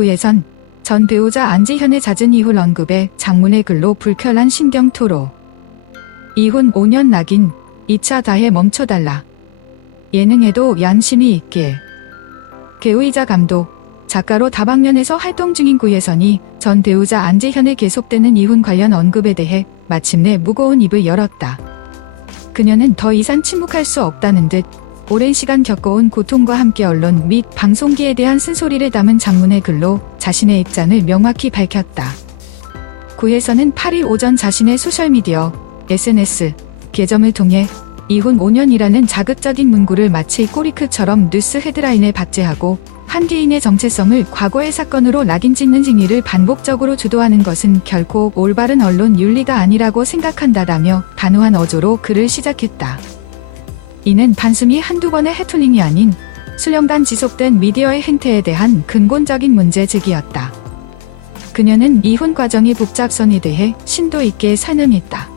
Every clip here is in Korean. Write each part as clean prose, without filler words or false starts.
고예선 전 배우자 안지현의 잦은 이혼 언급에 장문의 글로 불쾌한 신경 토로. 이혼 5년 낙인 2차 다해 멈춰달라. 예능에도 양심이 있길. 개의자 감독, 작가로 다방면에서 활동 중인 고예선이 전 배우자 안지현의 계속되는 이혼 관련 언급에 대해 마침내 무거운 입을 열었다. 그녀는 더 이상 침묵할 수 없다는 듯 오랜 시간 겪어온 고통과 함께 언론 및 방송계에 대한 쓴소리를 담은 장문의 글로 자신의 입장을 명확히 밝혔다. 고예선은 8일 오전 자신의 소셜미디어, SNS 계정을 통해 이혼 5년이라는 자극적인 문구를 마치 꼬리크처럼 뉴스 헤드라인에 박제하고 한 개인의 정체성을 과거의 사건으로 낙인 찍는 행위를 반복적으로 주도하는 것은 결코 올바른 언론 윤리가 아니라고 생각한다라며 단호한 어조로 글을 시작했다. 이는 단순히 한두 번의 해투닝이 아닌 수년간 지속된 미디어의 행태에 대한 근본적인 문제 제기였다. 그녀는 이혼 과정의 복잡성에 대해 심도 있게 설명했다.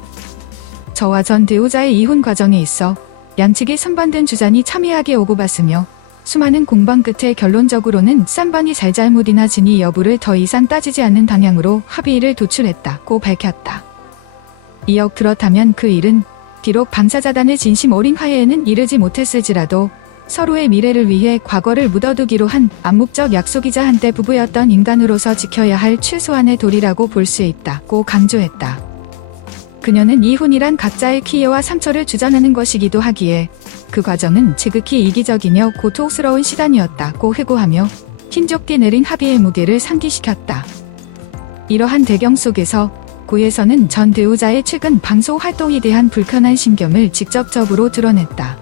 저와 전 배우자의 이혼 과정에 있어 양측의 선반된 주장이 첨예하게 오고 갔으며 수많은 공방 끝에 결론적으로는 쌍방이 잘잘못이나 진위 여부를 더 이상 따지지 않는 방향으로 합의를 도출했다고 밝혔다. 이어 그렇다면 그 일은 비록 방사자단의 진심 어린 화해에는 이르지 못했을지라도 서로의 미래를 위해 과거를 묻어두기로 한 암묵적 약속이자 한때 부부였던 인간으로서 지켜야 할 최소한의 도리라고 볼 수 있다고 강조했다. 그녀는 이혼이란 각자의 기회와 상처를 주장하는 것이기도 하기에 그 과정은 지극히 이기적이며 고통스러운 시단이었다고 회고하며 힘겹게 내린 합의의 무게를 상기시켰다. 이러한 배경 속에서 고예선은 전 배우자의 최근 방송 활동에 대한 불편한 심경을 직접적으로 드러냈다.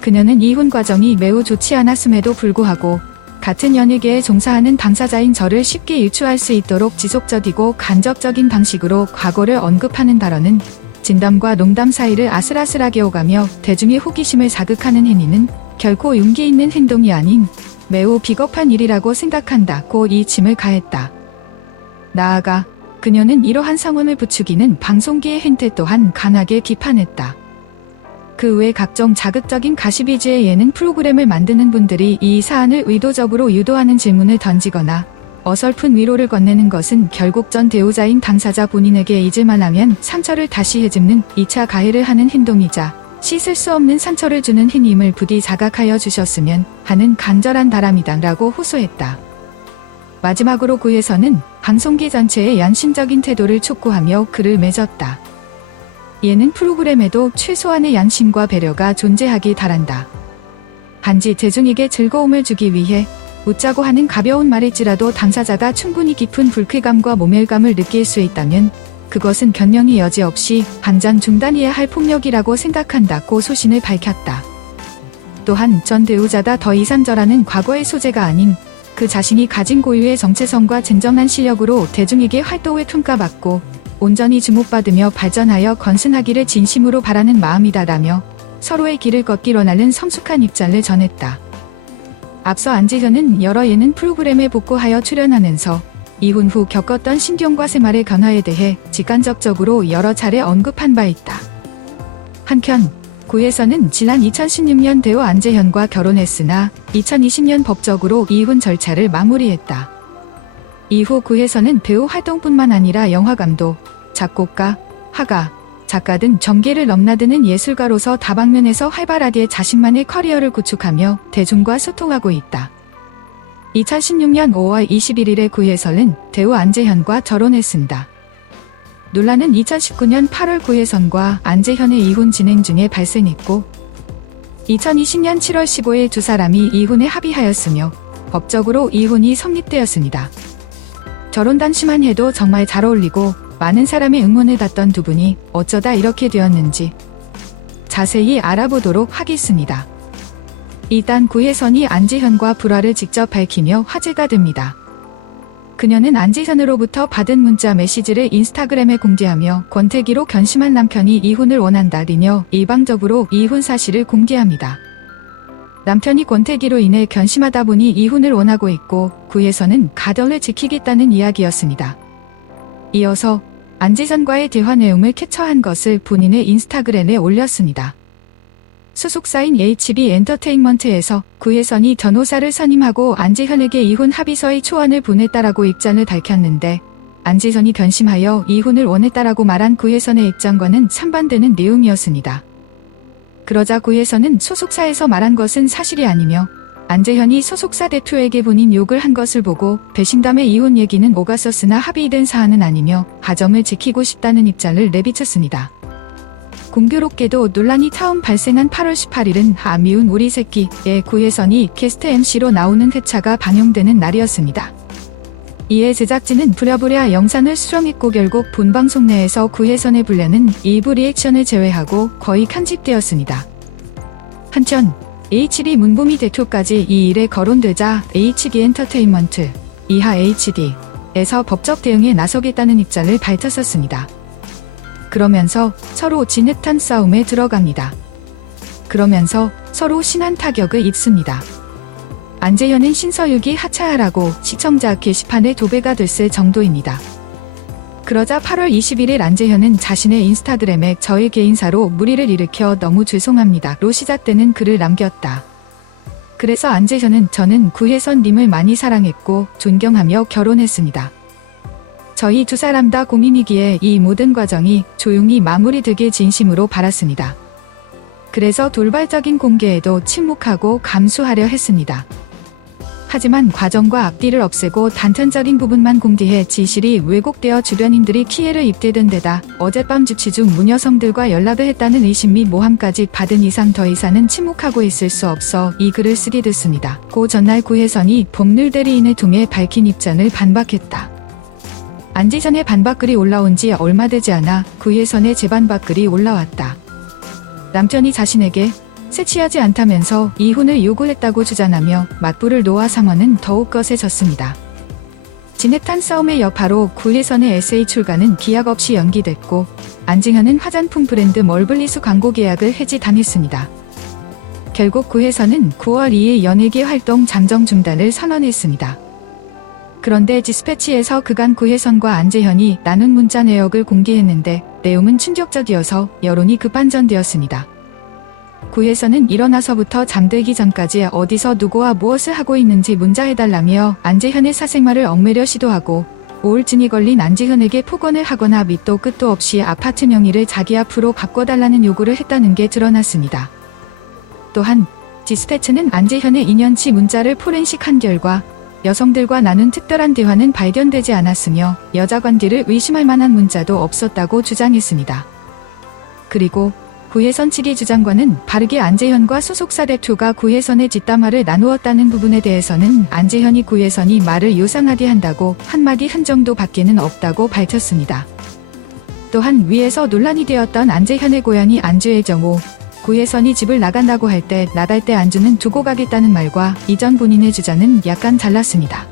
그녀는 이혼 과정이 매우 좋지 않았음에도 불구하고 같은 연예계에 종사하는 당사자인 저를 쉽게 유추할 수 있도록 지속적이고 간접적인 방식으로 과거를 언급하는 발언은 진담과 농담 사이를 아슬아슬하게 오가며 대중의 호기심을 자극하는 행위는 결코 용기 있는 행동이 아닌 매우 비겁한 일이라고 생각한다고 이 짐을 가했다. 나아가 그녀는 이러한 상황을 부추기는 방송계의 행태 또한 강하게 비판했다. 그 외 각종 자극적인 가십 위주의 예능 프로그램을 만드는 분들이 이 사안을 의도적으로 유도하는 질문을 던지거나 어설픈 위로를 건네는 것은 결국 전 배우자인 당사자 본인에게 잊을만 하면 상처를 다시 헤집는 2차 가해를 하는 행동이자 씻을 수 없는 상처를 주는 행위임을 부디 자각하여 주셨으면 하는 간절한 바람이다라고 호소했다. 마지막으로 고예선은 방송계 전체의 양심적인 태도를 촉구하며 글을 맺었다. 예능 프로그램에도 최소한의 양심과 배려가 존재하기 바란다. 단지 대중에게 즐거움을 주기 위해 웃자고 하는 가벼운 말일지라도 당사자가 충분히 깊은 불쾌감과 모멸감을 느낄 수 있다면 그것은 변명의 여지 없이 당장 중단해야 할 폭력이라고 생각한다고 소신을 밝혔다. 또한 전 배우자가 더 이상저라는 과거의 소재가 아닌 그 자신이 가진 고유의 정체성과 진정한 실력으로 대중에게 활동을 평가받고 온전히 주목받으며 발전하여 건승하기를 진심으로 바라는 마음이다라며 서로의 길을 걷기로 나는 성숙한 입장을 전했다. 앞서 안지현은 여러 예능 프로그램에 복고하여 출연하면서 이혼 후 겪었던 신경과 생활의 변화에 대해 직간접적으로 여러 차례 언급한 바 있다. 한편 고예선은 지난 2016년 배우 안재현과 결혼했으나 2020년 법적으로 이혼 절차를 마무리했다. 이후 고예선은 배우 활동뿐만 아니라 영화감독, 작곡가, 화가, 작가 등 전계를 넘나드는 예술가로서 다방면에서 활발하게 자신만의 커리어를 구축하며 대중과 소통하고 있다. 2016년 5월 21일에 고예선은 배우 안재현과 결혼했습니다. 논란은 2019년 8월 고예선과 안재현의 이혼 진행 중에 발생했고 2020년 7월 15일 두 사람이 이혼에 합의하였으며 법적으로 이혼이 성립되었습니다. 결혼 당시만 해도 정말 잘 어울리고 많은 사람의 응원을 받던 두 분이 어쩌다 이렇게 되었는지 자세히 알아보도록 하겠습니다. 일단 고예선이 안재현과 불화를 직접 밝히며 화제가 됩니다. 그녀는 안재현으로부터 받은 문자 메시지를 인스타그램에 공개하며 권태기로 결심한 남편이 이혼을 원한다리며 일방적으로 이혼 사실을 공개합니다. 남편이 권태기로 인해 결심하다 보니 이혼을 원하고 있고 고예선은 가정을 지키겠다는 이야기였습니다. 이어서 안재현과의 대화 내용을 캡처한 것을 본인의 인스타그램에 올렸습니다. 소속사인 HB 엔터테인먼트에서 구혜선이 변호사를 선임하고 안재현에게 이혼 합의서의 초안을 보냈다라고 입장을 밝혔는데 안재현이 변심하여 이혼을 원했다라고 말한 구혜선의 입장과는 상반되는 내용이었습니다. 그러자 구혜선은 소속사에서 말한 것은 사실이 아니며 안재현이 소속사 대표에게 본인 욕을 한 것을 보고 배신담에 이혼 얘기는 오갔었으나 합의된 사안은 아니며 가정을 지키고 싶다는 입장을 내비쳤습니다. 공교롭게도 논란이 처음 발생한 8월 18일은 미운 우리 새끼의 구혜선이 게스트 MC로 나오는 회차가 방영되는 날이었습니다. 이에 제작진은 부랴부랴 영상을 수정했고 결국 본방송 내에서 구혜선의 분량은 일부 리액션을 제외하고 거의 편집되었습니다. 한편 HD 문보미 대표까지 이 일에 거론되자 HB 엔터테인먼트, 이하 HD에서 법적 대응에 나서겠다는 입장을 밝혔었습니다. 그러면서 서로 진흙탕 싸움에 들어갑니다. 그러면서 서로 신한 타격을 입습니다. 안재현은 신서유기 하차하라고 시청자 게시판에 도배가 됐을 정도입니다. 그러자 8월 21일 안재현은 자신의 인스타그램에 저의 개인사로 무리를 일으켜 너무 죄송합니다로 시작되는 글을 남겼다. 그래서 안재현은 저는 구혜선님을 많이 사랑했고 존경하며 결혼했습니다. 저희 두 사람 다 고민이기에 이 모든 과정이 조용히 마무리되길 진심으로 바랐습니다. 그래서 돌발적인 공개에도 침묵하고 감수하려 했습니다. 하지만 과정과 앞뒤를 없애고 단편적인 부분만 공개해 진실이 왜곡되어 주변인들이 피해를 입게 된 데다 어젯밤 주치 중 무녀성들과 연락을 했다는 의심 및 모함까지 받은 이상 더 이상은 침묵하고 있을 수 없어 이 글을 쓰게 됐습니다. 고 전날 구혜선이 법률 대리인을 통해 밝힌 입장을 반박했다. 안재현의 반박글이 올라온 지 얼마 되지 않아 구혜선의 재반박글이 올라왔다. 남편이 자신에게 세치하지 않다면서 이혼을 요구했다고 주장하며 맞불을 놓아 상황은 더욱 거세졌습니다. 진흙탕 싸움의 여파로 구혜선의 에세이 출간은 기약 없이 연기됐고 안재현은 화장품 브랜드 멀블리스 광고 계약을 해지당했습니다. 결국 구혜선은 9월 2일 연예계 활동 잠정 중단을 선언했습니다. 그런데 디스패치에서 그간 구혜선과 안재현이 나눈 문자 내역을 공개했는데 내용은 충격적이어서 여론이 급반전되었습니다. 구혜선은 일어나서부터 잠들기 전까지 어디서 누구와 무엇을 하고 있는지 문자해달라며 안재현의 사생활을 얽매려 시도하고 우울증이 걸린 안재현에게 폭언을 하거나 밑도 끝도 없이 아파트 명의를 자기 앞으로 바꿔달라는 요구를 했다는 게 드러났습니다. 또한 디스패치는 안재현의 2년치 문자를 포렌식한 결과 여성들과 나눈 특별한 대화는 발견되지 않았으며 여자 관계를 의심할 만한 문자도 없었다고 주장했습니다. 그리고 구혜선 측의 주장과는 다르게 안재현과 소속사 대표가 구혜선의 뒷담화를 나누었다는 부분에 대해서는 안재현이 구혜선이 말을 요상하게 한다고 한마디 한 정도 밖에는 없다고 밝혔습니다. 또한 위에서 논란이 되었던 안재현의 고향이 안주의 경우 구혜선이 집을 나간다고 할 때 나갈 때 안주는 두고 가겠다는 말과 이전 본인의 주장은 약간 달랐습니다.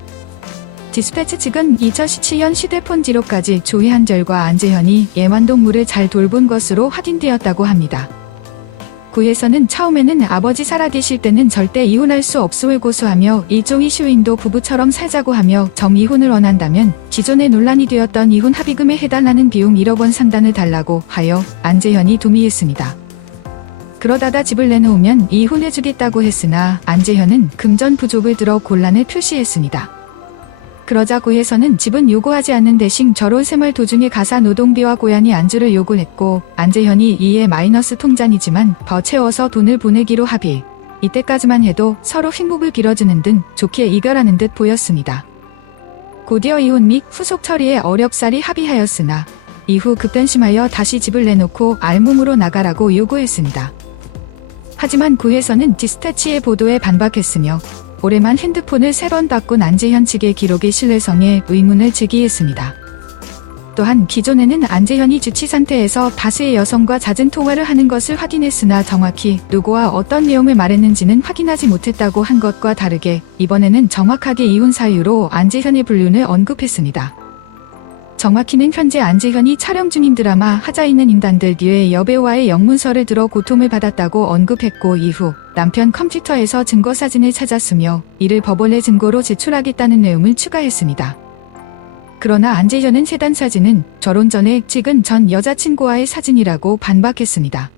디스패치 측은 2017년 휴대폰 기록까지 조희 한절과 안재현이 애완동물을 잘 돌본 것으로 확인되었다고 합니다. 구혜선은 처음에는 아버지 살아계실 때는 절대 이혼할 수 없음을 고수하며 일종의 쇼윈도 부부처럼 살자고 하며 정이혼을 원한다면 기존에 논란이 되었던 이혼 합의금에 해달라는 비용 1억 원 상단을 달라고 하여 안재현이 동의했습니다. 그러다가 집을 내놓으면 이혼해주겠다고 했으나 안재현은 금전 부족을 들어 곤란을 표시했습니다. 그러자 구혜선은 집은 요구하지 않는 대신 결혼 생활 도중에 가사 노동비와 고양이 안주를 요구했고 안재현이 이에 마이너스 통장이지만 더 채워서 돈을 보내기로 합의. 이때까지만 해도 서로 행복을 빌어주는 등 좋게 이별하는 듯 보였습니다. 곧이어 이혼 및 후속 처리에 어렵사리 합의하였으나 이후 급변심하여 다시 집을 내놓고 알몸으로 나가라고 요구했습니다. 하지만 구혜선은 디스패치의 보도에 반박했으며 올해만 핸드폰을 3번 바꾼 안재현 측의 기록의 신뢰성에 의문을 제기했습니다. 또한 기존에는 안재현이 주치 상태에서 다수의 여성과 잦은 통화를 하는 것을 확인했으나 정확히 누구와 어떤 내용을 말했는지는 확인하지 못했다고 한 것과 다르게 이번에는 정확하게 이혼 사유로 안재현의 불륜을 언급했습니다. 정확히는 현재 안재현이 촬영 중인 드라마 하자 있는 인간들 뒤에 여배우와의 영문서를 들어 고통을 받았다고 언급했고 이후 남편 컴퓨터에서 증거 사진을 찾았으며 이를 법원에 증거로 제출하겠다는 내용을 추가했습니다. 그러나 안재현은 세단 사진은 결혼 전에 찍은 전 여자친구와의 사진이라고 반박했습니다.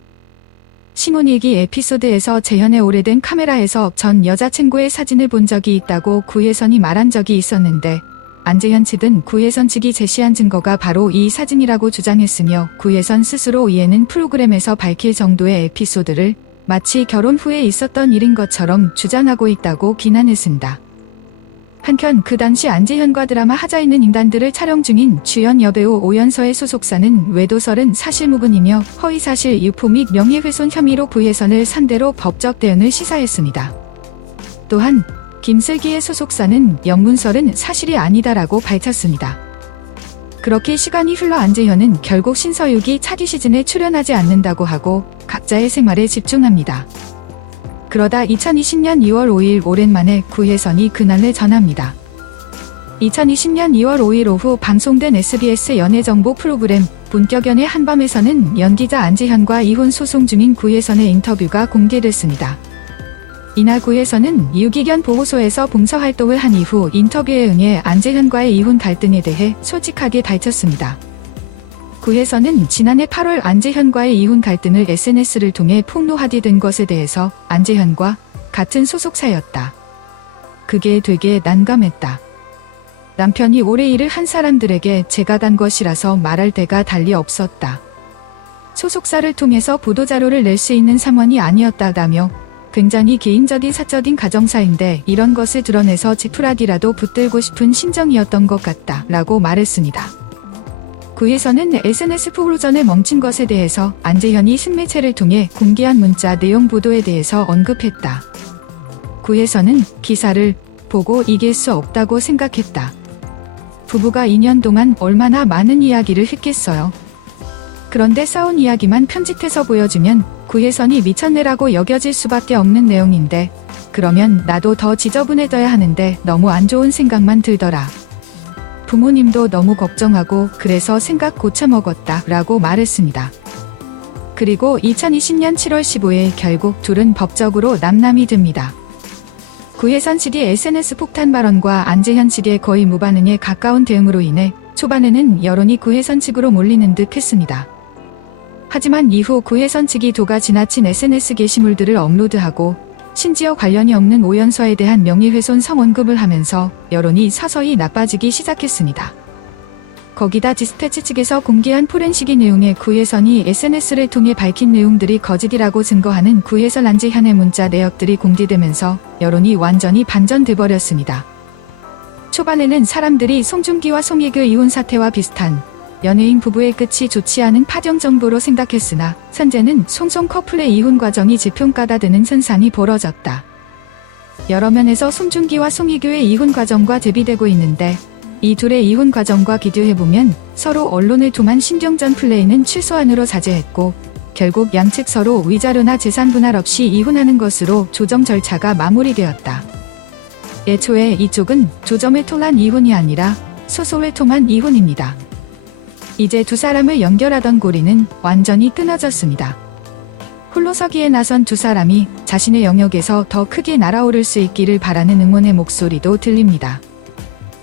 신혼일기 에피소드에서 재현의 오래된 카메라에서 전 여자친구의 사진을 본 적이 있다고 구혜선이 말한 적이 있었는데 안재현 측은 구혜선 측이 제시한 증거가 바로 이 사진이라고 주장했으며 구혜선 스스로 이에는 프로그램에서 밝힐 정도의 에피소드를 마치 결혼 후에 있었던 일인 것처럼 주장하고 있다고 비난했습니다. 한편 그 당시 안재현과 드라마 하자 있는 인간들을 촬영 중인 주연 여배우 오연서의 소속사는 외도설은 사실무근이며 허위사실 유포 및 명예훼손 혐의로 구혜선을 상대로 법적 대응을 시사했습니다. 또한 김슬기의 소속사는 연문설은 사실이 아니다라고 밝혔습니다. 그렇게 시간이 흘러 안재현은 결국 신서유기 차기 시즌에 출연하지 않는다고 하고 각자의 생활에 집중합니다. 그러다 2020년 2월 5일 오랜만에 구혜선이 그날을 전합니다. 2020년 2월 5일 오후 방송된 SBS 연예정보 프로그램 본격연애 한밤에서는 연기자 안재현과 이혼 소송 중인 구혜선의 인터뷰가 공개됐습니다. 이날 구혜선은 유기견 보호소에서 봉사활동을 한 이후 인터뷰에 응해 안재현과의 이혼 갈등에 대해 솔직하게 밝혔습니다. 구혜선은 지난해 8월 안재현과의 이혼 갈등을 SNS를 통해 폭로하게 된 것에 대해서 안재현과 같은 소속사였다. 그게 되게 난감했다. 남편이 오래 일을 한 사람들에게 제가 단 것이라서 말할 데가 달리 없었다. 소속사를 통해서 보도자료를 낼 수 있는 상황이 아니었다다며 굉장히 개인적인 사적인 가정사인데 이런 것을 드러내서 지푸라기라도 붙들고 싶은 심정이었던 것 같다 라고 말했습니다. 구혜선은 SNS 폭로전에 멈춘 것에 대해서 안재현이 신매체를 통해 공개한 문자 내용 보도에 대해서 언급했다. 구혜선은 기사를 보고 이길 수 없다고 생각했다. 부부가 2년 동안 얼마나 많은 이야기를 했겠어요. 그런데 싸운 이야기만 편집해서 보여주면 구혜선이 미쳤네라고 여겨질 수밖에 없는 내용인데 그러면 나도 더 지저분해져야 하는데 너무 안 좋은 생각만 들더라. 부모님도 너무 걱정하고 그래서 생각 고쳐먹었다 라고 말했습니다. 그리고 2020년 7월 15일 결국 둘은 법적으로 남남이 됩니다. 구혜선 측의 SNS 폭탄 발언과 안재현 측의 거의 무반응에 가까운 대응으로 인해 초반에는 여론이 구혜선 측으로 몰리는 듯 했습니다. 하지만 이후 구혜선 측이 도가 지나친 SNS 게시물들을 업로드하고 심지어 관련이 없는 오연서에 대한 명예훼손 성언급을 하면서 여론이 서서히 나빠지기 시작했습니다. 거기다 디스패치 측에서 공개한 포렌식의 내용에 구혜선이 SNS를 통해 밝힌 내용들이 거짓이라고 증거하는 구혜선 안재현의 문자 내역들이 공개되면서 여론이 완전히 반전돼버렸습니다. 초반에는 사람들이 송중기와 송혜교 이혼 사태와 비슷한 연예인 부부의 끝이 좋지 않은 파경 정도로 생각했으나 현재는 송송 커플의 이혼 과정이 재평가가 되는 현상이 벌어졌다. 여러 면에서 송중기와 송혜교의 이혼 과정과 대비되고 있는데 이 둘의 이혼 과정과 비교해보면 서로 언론을 통한 신경전 플레이는 최소한으로 자제했고 결국 양측 서로 위자료나 재산 분할 없이 이혼하는 것으로 조정 절차가 마무리되었다. 애초에 이쪽은 조정을 통한 이혼이 아니라 소송을 통한 이혼입니다. 이제 두 사람을 연결하던 고리는 완전히 끊어졌습니다. 홀로 서기에 나선 두 사람이 자신의 영역에서 더 크게 날아오를 수 있기를 바라는 응원의 목소리도 들립니다.